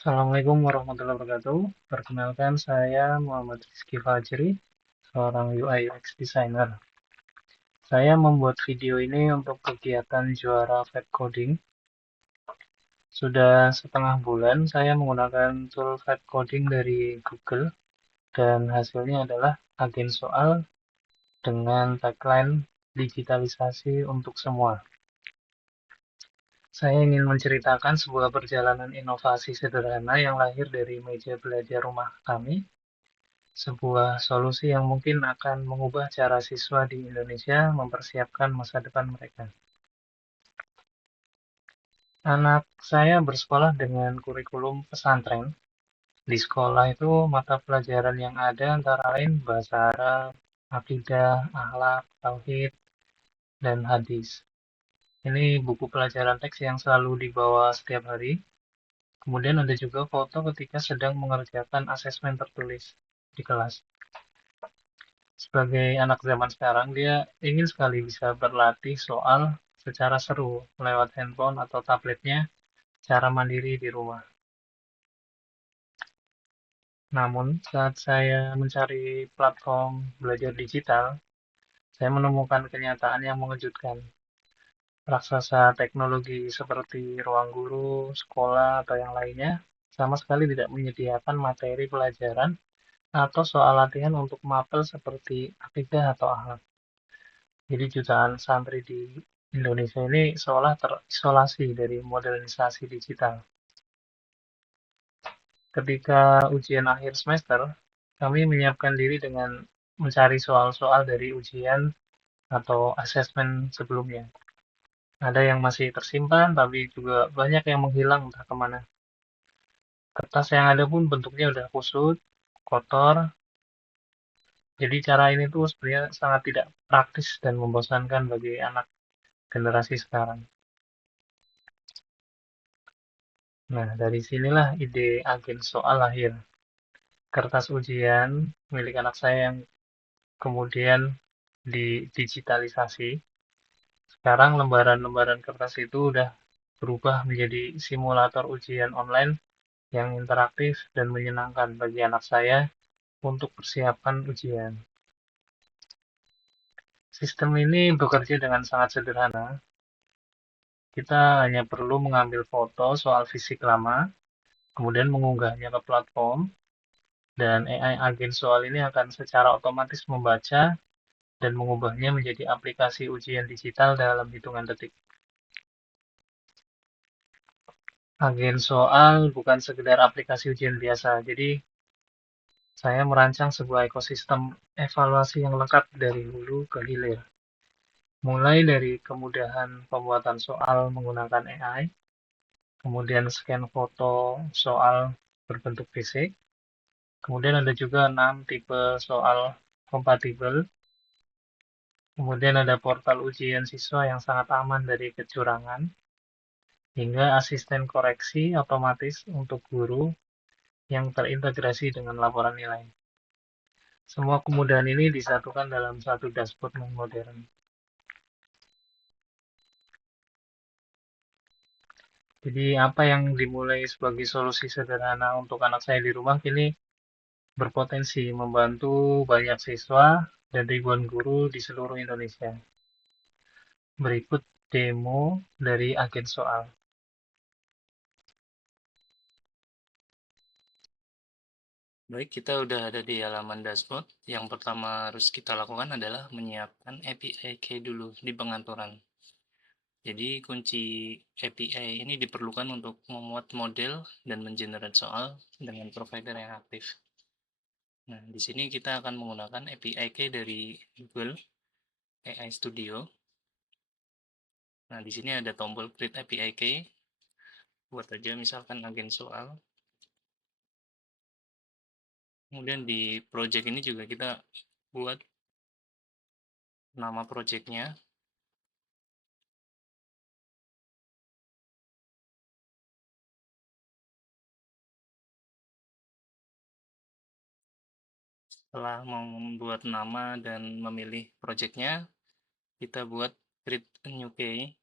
Assalamualaikum warahmatullahi wabarakatuh. Perkenalkan, saya Muhammad Rizky Fajri, seorang UI UX designer. Saya membuat video ini untuk kegiatan juara Vibe Coding. Sudah setengah bulan saya menggunakan tool Vibe Coding dari Google dan hasilnya adalah agen soal dengan tagline digitalisasi untuk semua. Saya ingin menceritakan sebuah perjalanan inovasi sederhana yang lahir dari meja belajar rumah kami, sebuah solusi yang mungkin akan mengubah cara siswa di Indonesia mempersiapkan masa depan mereka. Anak saya bersekolah dengan kurikulum pesantren. Di sekolah itu mata pelajaran yang ada antara lain bahasa Arab, akidah, akhlak, tauhid, dan hadis. Ini buku pelajaran teks yang selalu dibawa setiap hari. Kemudian ada juga foto ketika sedang mengerjakan asesmen tertulis di kelas. Sebagai anak zaman sekarang, dia ingin sekali bisa berlatih soal secara seru lewat handphone atau tabletnya secara mandiri di rumah. Namun, saat saya mencari platform belajar digital, saya menemukan kenyataan yang mengejutkan. Raksasa teknologi seperti ruang guru, sekolah, atau yang lainnya sama sekali tidak menyediakan materi pelajaran atau soal latihan untuk mapel seperti akidah atau akhlak. Jadi jutaan santri di Indonesia ini seolah terisolasi dari modernisasi digital. Ketika ujian akhir semester, kami menyiapkan diri dengan mencari soal-soal dari ujian atau asesmen sebelumnya. Ada yang masih tersimpan, tapi juga banyak yang menghilang entah kemana. Kertas yang ada pun bentuknya udah kusut, kotor. Jadi cara ini tuh sebenarnya sangat tidak praktis dan membosankan bagi anak generasi sekarang. Nah, dari sinilah ide agen soal lahir. Kertas ujian milik anak saya yang kemudian didigitalisasi. Sekarang lembaran-lembaran kertas itu udah berubah menjadi simulator ujian online yang interaktif dan menyenangkan bagi anak saya untuk persiapan ujian. Sistem ini bekerja dengan sangat sederhana. Kita hanya perlu mengambil foto soal fisik lama, kemudian mengunggahnya ke platform, dan AI agen soal ini akan secara otomatis membaca dan mengubahnya menjadi aplikasi ujian digital dalam hitungan detik. Agen soal bukan sekedar aplikasi ujian biasa, jadi saya merancang sebuah ekosistem evaluasi yang lengkap dari hulu ke hilir. Mulai dari kemudahan pembuatan soal menggunakan AI, kemudian scan foto soal berbentuk fisik, kemudian ada juga 6 tipe soal kompatibel, kemudian ada portal ujian siswa yang sangat aman dari kecurangan, hingga asisten koreksi otomatis untuk guru yang terintegrasi dengan laporan nilai. Semua kemudahan ini disatukan dalam satu dashboard yang modern. Jadi apa yang dimulai sebagai solusi sederhana untuk anak saya di rumah kini berpotensi membantu banyak siswa dan ribuan guru di seluruh Indonesia. Berikut demo dari agen soal. Baik, kita udah ada di halaman dashboard. Yang pertama harus kita lakukan adalah menyiapkan API key dulu di pengaturan. Jadi kunci API ini diperlukan untuk memuat model dan mengenerate soal dengan provider yang aktif. Nah, di sini kita akan menggunakan API key dari Google AI Studio. Nah, di sini ada tombol Create API key. Buat aja misalkan agen soal. Kemudian di project ini juga kita buat nama projectnya. Setelah membuat nama dan memilih projectnya, kita buat create a new key.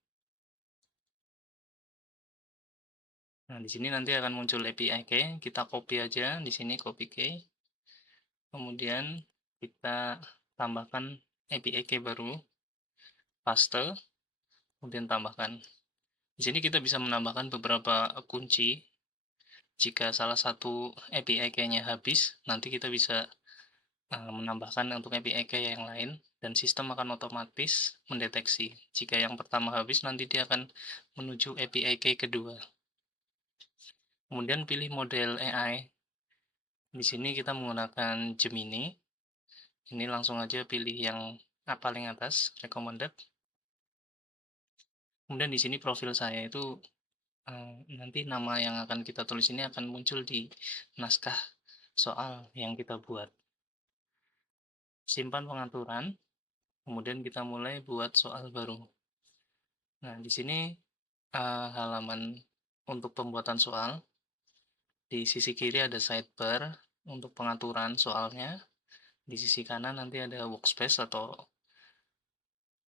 Nah, di sini nanti akan muncul API key, kita copy aja di sini copy key. Kemudian kita tambahkan API key baru, paste, kemudian tambahkan. Di sini kita bisa menambahkan beberapa kunci. Jika salah satu API key-nya habis, nanti kita bisa menambahkan untuk API key yang lain, dan sistem akan otomatis mendeteksi. Jika yang pertama habis, nanti dia akan menuju API key kedua. Kemudian pilih model AI. Di sini kita menggunakan Gemini. Ini langsung aja pilih yang paling atas, recommended. Kemudian di sini profil saya itu nanti nama yang akan kita tulis ini akan muncul di naskah soal yang kita buat. Simpan pengaturan, kemudian kita mulai buat soal baru. Nah, di sini halaman untuk pembuatan soal. Di sisi kiri ada sidebar untuk pengaturan soalnya. Di sisi kanan nanti ada workspace atau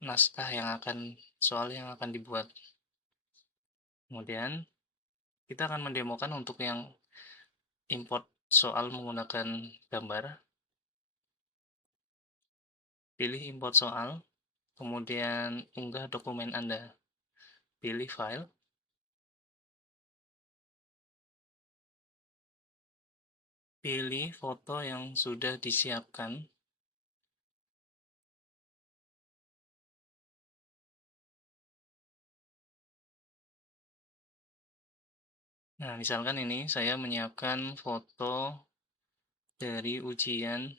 naskah soal yang akan dibuat. Kemudian kita akan mendemokan untuk yang import soal menggunakan gambar. Pilih import soal, kemudian unggah dokumen Anda. Pilih file, pilih foto yang sudah disiapkan. Nah, misalkan ini saya menyiapkan foto dari ujian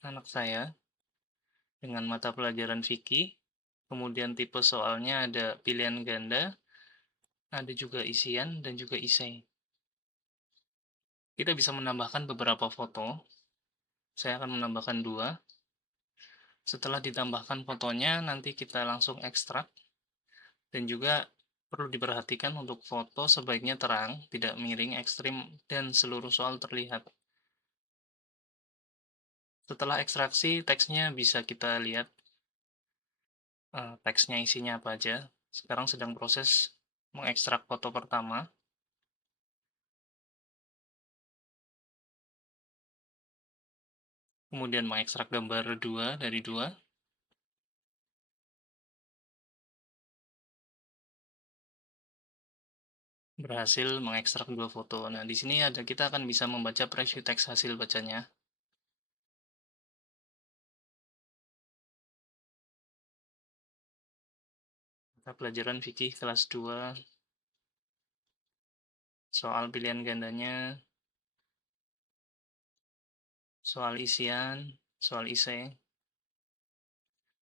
anak saya dengan mata pelajaran fikih. Kemudian tipe soalnya ada pilihan ganda, ada juga isian, dan juga isei. Kita bisa menambahkan beberapa foto. Saya akan menambahkan 2. Setelah ditambahkan fotonya, nanti kita langsung ekstrak. Dan juga perlu diperhatikan untuk foto sebaiknya terang, tidak miring, ekstrim, dan seluruh soal terlihat. Setelah ekstraksi, teksnya bisa kita lihat teksnya isinya apa aja. Sekarang sedang proses mengekstrak foto pertama. Kemudian mengekstrak gambar 2 dari 2. Berhasil mengekstrak 2 foto. Nah, di sini kita akan bisa membaca preview teks hasil bacanya. Mata pelajaran fikih kelas 2, soal pilihan gandanya, soal isian, soal isei.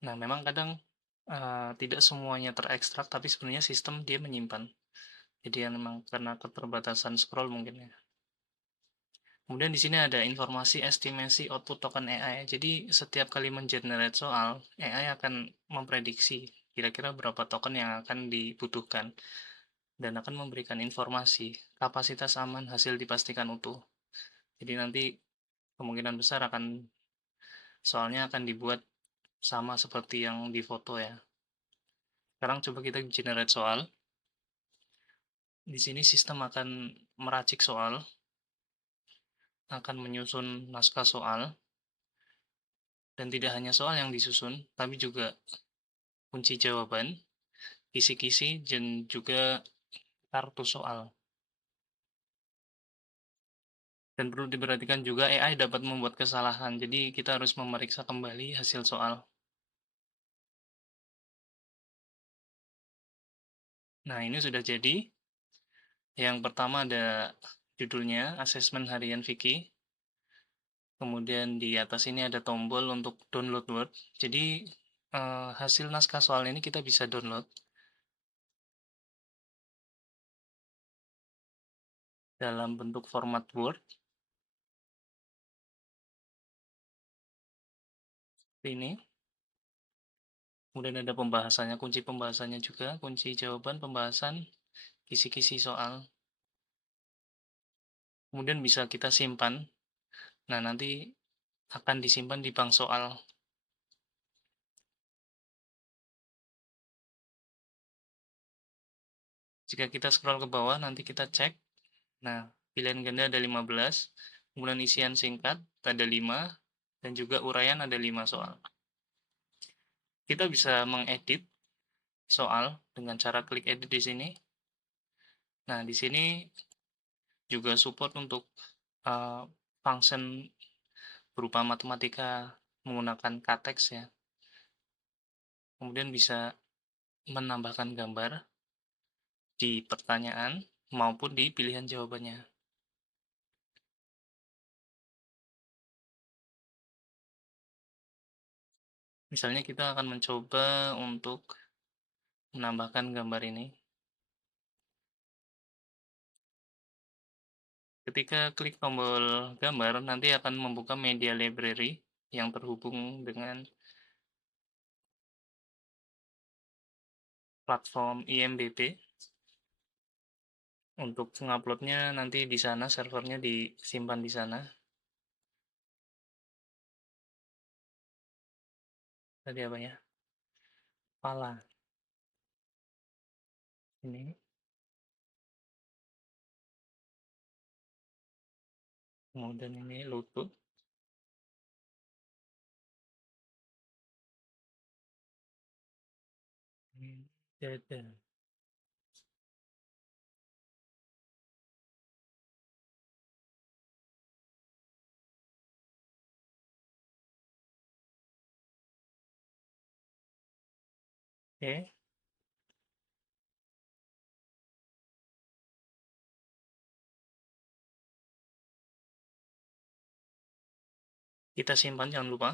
Nah, memang kadang tidak semuanya terekstrak, tapi sebenarnya sistem dia menyimpan. Jadi ya memang karena keterbatasan scroll mungkin ya. Kemudian di sini ada informasi estimasi output token AI. Jadi setiap kali mengenerate soal, AI akan memprediksi kira-kira berapa token yang akan dibutuhkan dan akan memberikan informasi kapasitas aman hasil dipastikan utuh. Jadi nanti kemungkinan besar soalnya akan dibuat sama seperti yang di foto ya. Sekarang coba kita generate soal. Di sini sistem akan meracik soal, akan menyusun naskah soal, dan tidak hanya soal yang disusun, tapi juga kunci jawaban, kisi-kisi, dan juga kartu soal. Dan perlu diperhatikan juga AI dapat membuat kesalahan, jadi kita harus memeriksa kembali hasil soal. Nah, ini sudah jadi. Yang pertama ada judulnya, Asesmen Harian Fikih. Kemudian di atas ini ada tombol untuk download Word. Jadi hasil naskah soal ini kita bisa download dalam bentuk format Word. Ini. Kemudian ada pembahasannya, kunci pembahasannya juga, kunci jawaban, pembahasan, kisi-kisi soal. Kemudian bisa kita simpan. Nah, nanti akan disimpan di bank soal. Jika kita scroll ke bawah, nanti kita cek. Nah, pilihan ganda ada 15, kemudian isian singkat ada 5, dan juga uraian ada 5 soal. Kita bisa mengedit soal dengan cara klik edit di sini. Nah, di sini juga support untuk function berupa matematika menggunakan KTeX ya. Kemudian bisa menambahkan gambar di pertanyaan maupun di pilihan jawabannya. Misalnya kita akan mencoba untuk menambahkan gambar ini. Ketika klik tombol gambar, nanti akan membuka media library yang terhubung dengan platform IMDb. Untuk menguploadnya nanti di sana, servernya disimpan di sana. Tadi apa ya? Pala. Ini. Kemudian ini lutut. Dada. Oke. Kita simpan, jangan lupa.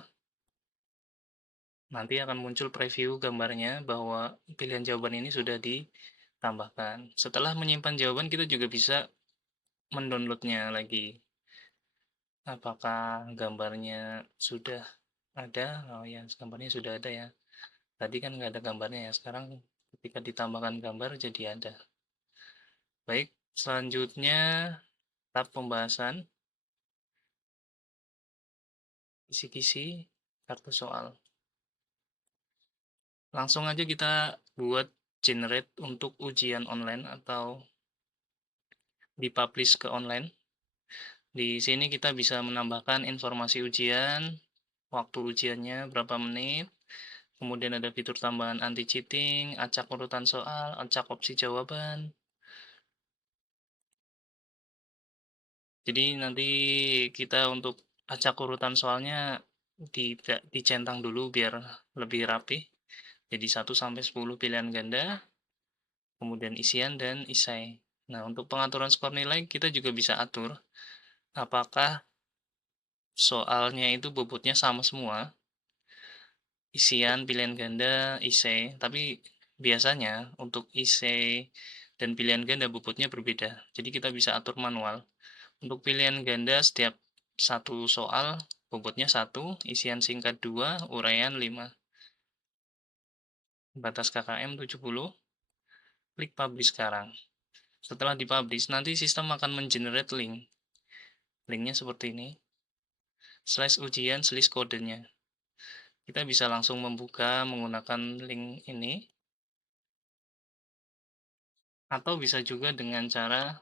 Nanti akan muncul preview gambarnya bahwa pilihan jawaban ini sudah ditambahkan. Setelah menyimpan jawaban, kita juga bisa mendownloadnya lagi. Apakah gambarnya sudah ada? Oh ya, gambarnya sudah ada ya. Tadi kan nggak ada gambarnya ya. Sekarang ketika ditambahkan gambar jadi ada. Baik, selanjutnya tab pembahasan, kisi-kisi, kartu soal. Langsung aja kita buat generate untuk ujian online atau dipublish ke online. Di sini kita bisa menambahkan informasi ujian, waktu ujiannya berapa menit, kemudian ada fitur tambahan anti cheating, acak urutan soal, acak opsi jawaban. Jadi nanti kita untuk acak urutan soalnya dicentang dulu biar lebih rapi. Jadi 1 sampai 10 pilihan ganda, kemudian isian dan isai. Nah, untuk pengaturan skor nilai kita juga bisa atur apakah soalnya itu bobotnya sama semua, isian, pilihan ganda, isai. Tapi biasanya untuk isai dan pilihan ganda bobotnya berbeda. Jadi kita bisa atur manual. Untuk pilihan ganda setiap satu soal bobotnya 1, isian singkat 2, uraian 5. Batas KKM 70. Klik publish sekarang. Setelah dipublish, nanti sistem akan mengenerate link. Linknya seperti ini. /ujian /kodenya. Kita bisa langsung membuka menggunakan link ini. Atau bisa juga dengan cara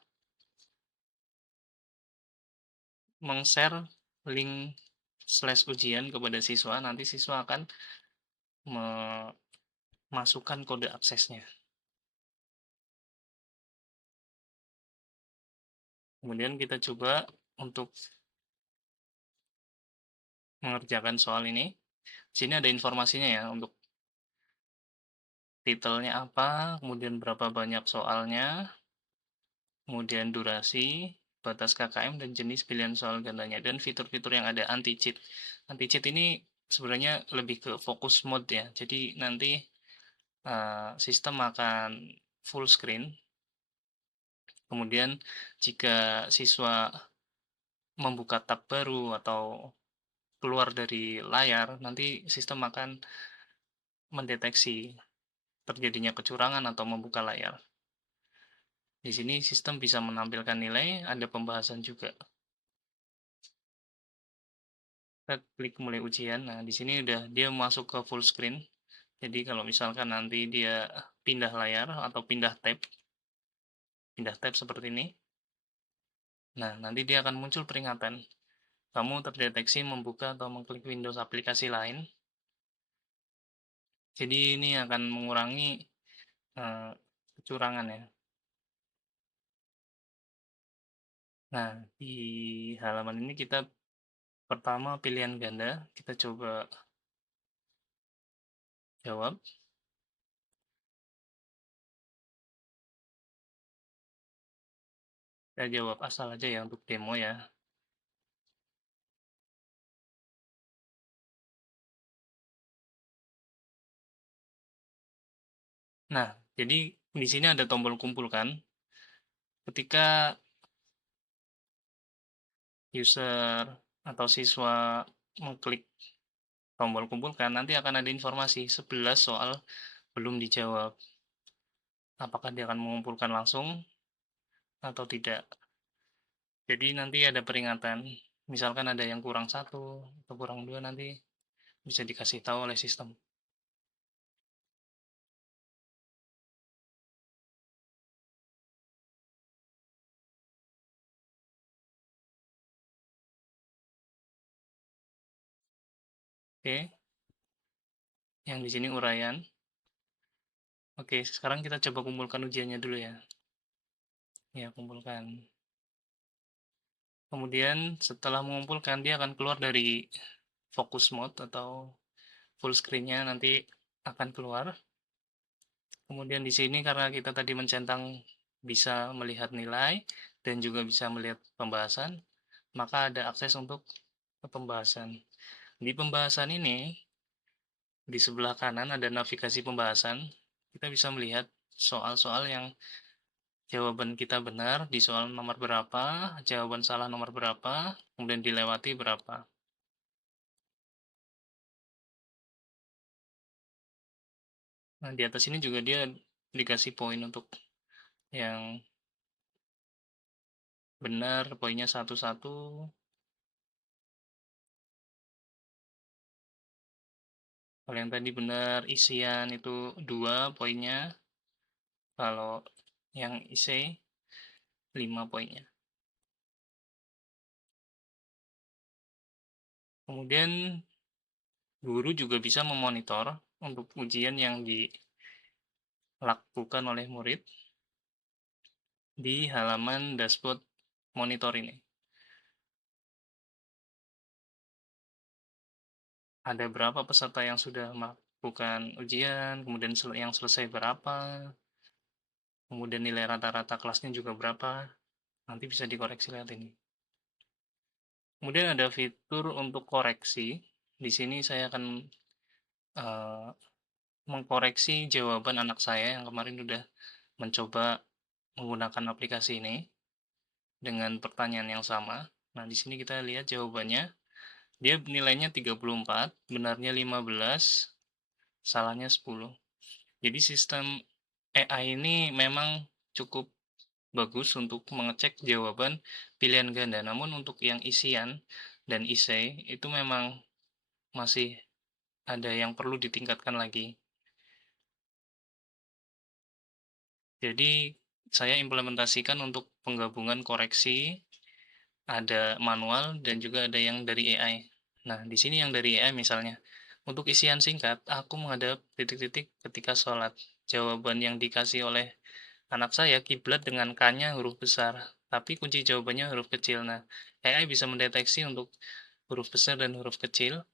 meng-share link /ujian kepada siswa. Nanti siswa akan memasukkan kode aksesnya. Kemudian kita coba untuk mengerjakan soal ini. Sini ada informasinya ya, untuk titelnya apa, kemudian berapa banyak soalnya, kemudian durasi, batas KKM, dan jenis pilihan soal gandanya, dan fitur-fitur yang ada anti-cheat. Anti-cheat ini sebenarnya lebih ke fokus mode ya, jadi nanti sistem akan full screen, kemudian jika siswa membuka tab baru atau keluar dari layar, nanti sistem akan mendeteksi terjadinya kecurangan atau membuka layar. Di sini sistem bisa menampilkan nilai, ada pembahasan juga. Kita klik mulai ujian. Nah, di sini udah dia masuk ke full screen. Jadi kalau misalkan nanti dia pindah layar atau pindah tab, pindah tab seperti ini. Nah, nanti dia akan muncul peringatan. Kamu terdeteksi membuka atau mengklik Windows aplikasi lain. Jadi ini akan mengurangi kecurangan ya. Nah, di halaman ini kita pertama pilihan ganda, kita coba jawab. Kita jawab asal aja ya untuk demo ya. Nah, jadi di sini ada tombol kumpulkan. Ketika user atau siswa mengklik tombol kumpulkan, nanti akan ada informasi 11 soal belum dijawab. Apakah dia akan mengumpulkan langsung atau tidak. Jadi nanti ada peringatan. Misalkan ada yang kurang satu atau kurang dua, nanti bisa dikasih tahu oleh sistem. Oke, yang di sini uraian. Oke, sekarang kita coba kumpulkan ujiannya dulu ya. Ya, kumpulkan. Kemudian setelah mengumpulkan, dia akan keluar dari focus mode atau full screen-nya nanti akan keluar. Kemudian di sini karena kita tadi mencentang bisa melihat nilai dan juga bisa melihat pembahasan, maka ada akses untuk pembahasan. Di pembahasan ini, di sebelah kanan ada navigasi pembahasan. Kita bisa melihat soal-soal yang jawaban kita benar di soal nomor berapa, jawaban salah nomor berapa, kemudian dilewati berapa. Nah, di atas ini juga dia dikasih poin untuk yang benar, poinnya 1-1. Kalau yang tadi benar isian itu 2 poinnya. Kalau yang isi 5 poinnya. Kemudian guru juga bisa memonitor untuk ujian yang dilakukan oleh murid di halaman dashboard monitor ini. Ada berapa peserta yang sudah melakukan ujian, kemudian yang selesai berapa, kemudian nilai rata-rata kelasnya juga berapa, nanti bisa dikoreksi lihat ini. Kemudian ada fitur untuk koreksi. Di sini saya akan mengkoreksi jawaban anak saya yang kemarin sudah mencoba menggunakan aplikasi ini dengan pertanyaan yang sama. Nah, di sini kita lihat jawabannya. Dia nilainya 34, benarnya 15, salahnya 10. Jadi sistem AI ini memang cukup bagus untuk mengecek jawaban pilihan ganda. Namun untuk yang isian dan isei itu memang masih ada yang perlu ditingkatkan lagi. Jadi saya implementasikan untuk penggabungan koreksi, ada manual dan juga ada yang dari AI. Nah, di sini yang dari AI misalnya, untuk isian singkat, aku menghadap titik-titik ketika sholat. Jawaban yang dikasih oleh anak saya kiblat dengan K-nya huruf besar, tapi kunci jawabannya huruf kecil. Nah, AI bisa mendeteksi untuk huruf besar dan huruf kecil.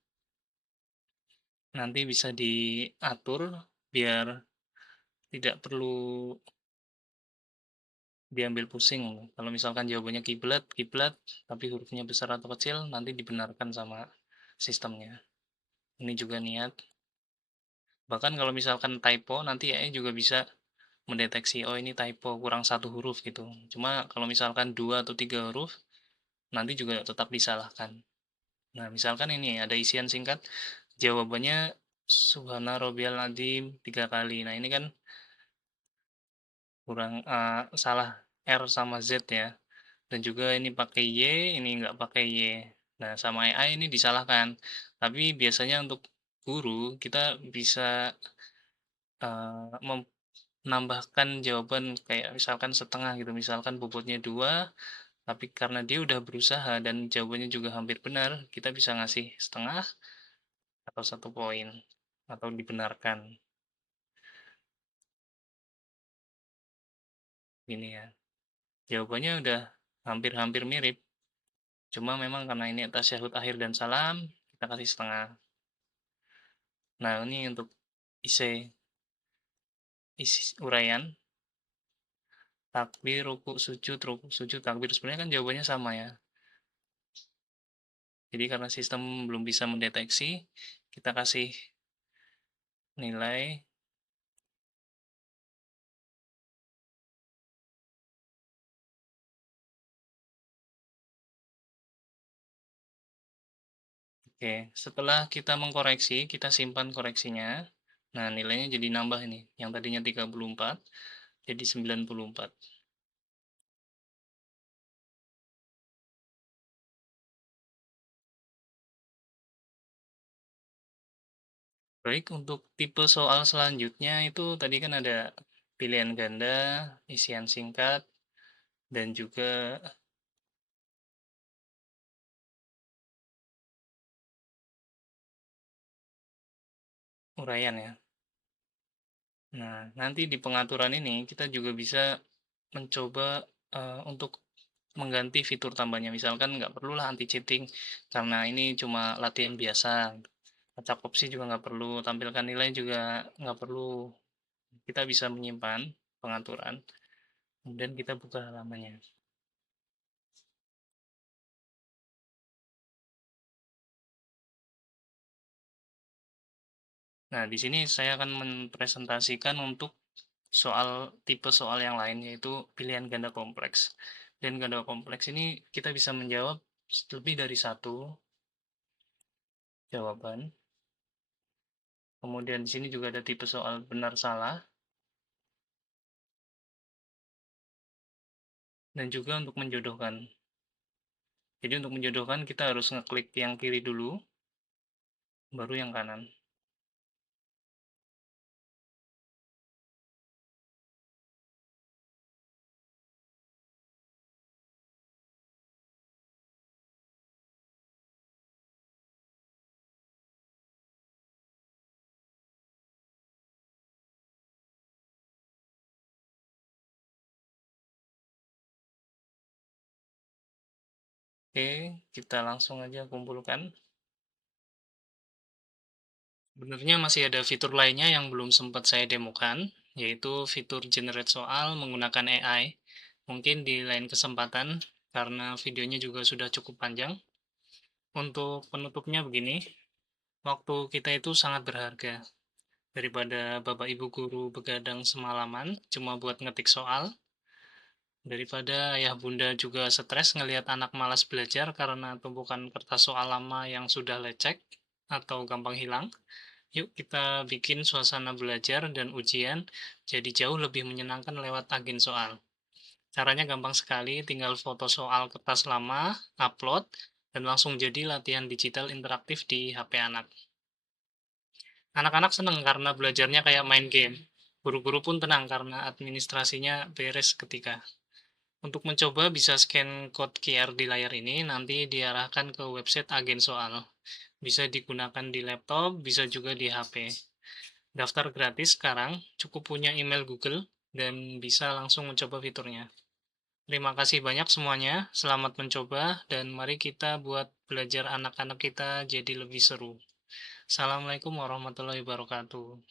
Nanti bisa diatur biar tidak perlu diambil pusing. Kalau misalkan jawabannya kiblat, kiblat, tapi hurufnya besar atau kecil, nanti dibenarkan sama sistemnya. Ini juga niat. Bahkan kalau misalkan typo, nanti AI juga bisa mendeteksi, oh ini typo, kurang satu huruf gitu. Cuma kalau misalkan 2 atau 3 huruf, nanti juga tetap disalahkan. Nah, misalkan ini ada isian singkat, jawabannya Subhana Rabbiyal Adzim 3 kali. Nah, ini kan kurang salah R sama Z ya. Dan juga ini pakai Y, ini nggak pakai Y. Nah, sama AI ini disalahkan. Tapi biasanya untuk guru, kita bisa nambahkan jawaban kayak misalkan setengah gitu, misalkan bobotnya 2, tapi karena dia udah berusaha dan jawabannya juga hampir benar, kita bisa ngasih setengah atau 1 poin, atau dibenarkan. Gini ya, jawabannya udah hampir-hampir mirip, cuma memang karena ini tasyahud akhir dan salam, kita kasih setengah. Nah, ini untuk isi uraian, takbir, ruku, sujud, takbir. Sebenarnya kan jawabannya sama ya. Jadi karena sistem belum bisa mendeteksi, kita kasih nilai. Oke, setelah kita mengkoreksi, kita simpan koreksinya. Nah, nilainya jadi nambah ini. Yang tadinya 34, jadi 94. Baik, untuk tipe soal selanjutnya itu tadi kan ada pilihan ganda, isian singkat, dan juga uraian ya. Nah, nanti di pengaturan ini kita juga bisa mencoba untuk mengganti fitur tambahnya. Misalkan nggak perlulah anti cheating karena ini cuma latihan biasa. Acak opsi juga nggak perlu, tampilkan nilai juga nggak perlu. Kita bisa menyimpan pengaturan, kemudian kita buka halamannya. Nah, di sini saya akan mempresentasikan untuk tipe soal yang lain, yaitu pilihan ganda kompleks. Dan ganda kompleks ini kita bisa menjawab lebih dari satu jawaban. Kemudian di sini juga ada tipe soal benar salah, dan juga untuk menjodohkan. Jadi untuk menjodohkan kita harus ngeklik yang kiri dulu, baru yang kanan. Oke, kita langsung aja kumpulkan. Sebenarnya masih ada fitur lainnya yang belum sempat saya demokan, yaitu fitur generate soal menggunakan AI. Mungkin di lain kesempatan, karena videonya juga sudah cukup panjang. Untuk penutupnya begini, waktu kita itu sangat berharga. Daripada Bapak Ibu guru begadang semalaman cuma buat ngetik soal, daripada ayah bunda juga stres ngelihat anak malas belajar karena tumpukan kertas soal lama yang sudah lecek atau gampang hilang. Yuk kita bikin suasana belajar dan ujian jadi jauh lebih menyenangkan lewat agen soal. Caranya gampang sekali, tinggal foto soal kertas lama, upload, dan langsung jadi latihan digital interaktif di HP anak. Anak-anak seneng karena belajarnya kayak main game. Guru-guru pun tenang karena administrasinya beres ketika. Untuk mencoba bisa scan code QR di layar ini, nanti diarahkan ke website agen soal. Bisa digunakan di laptop, bisa juga di HP. Daftar gratis sekarang, cukup punya email Google, dan bisa langsung mencoba fiturnya. Terima kasih banyak semuanya, selamat mencoba, dan mari kita buat belajar anak-anak kita jadi lebih seru. Assalamualaikum warahmatullahi wabarakatuh.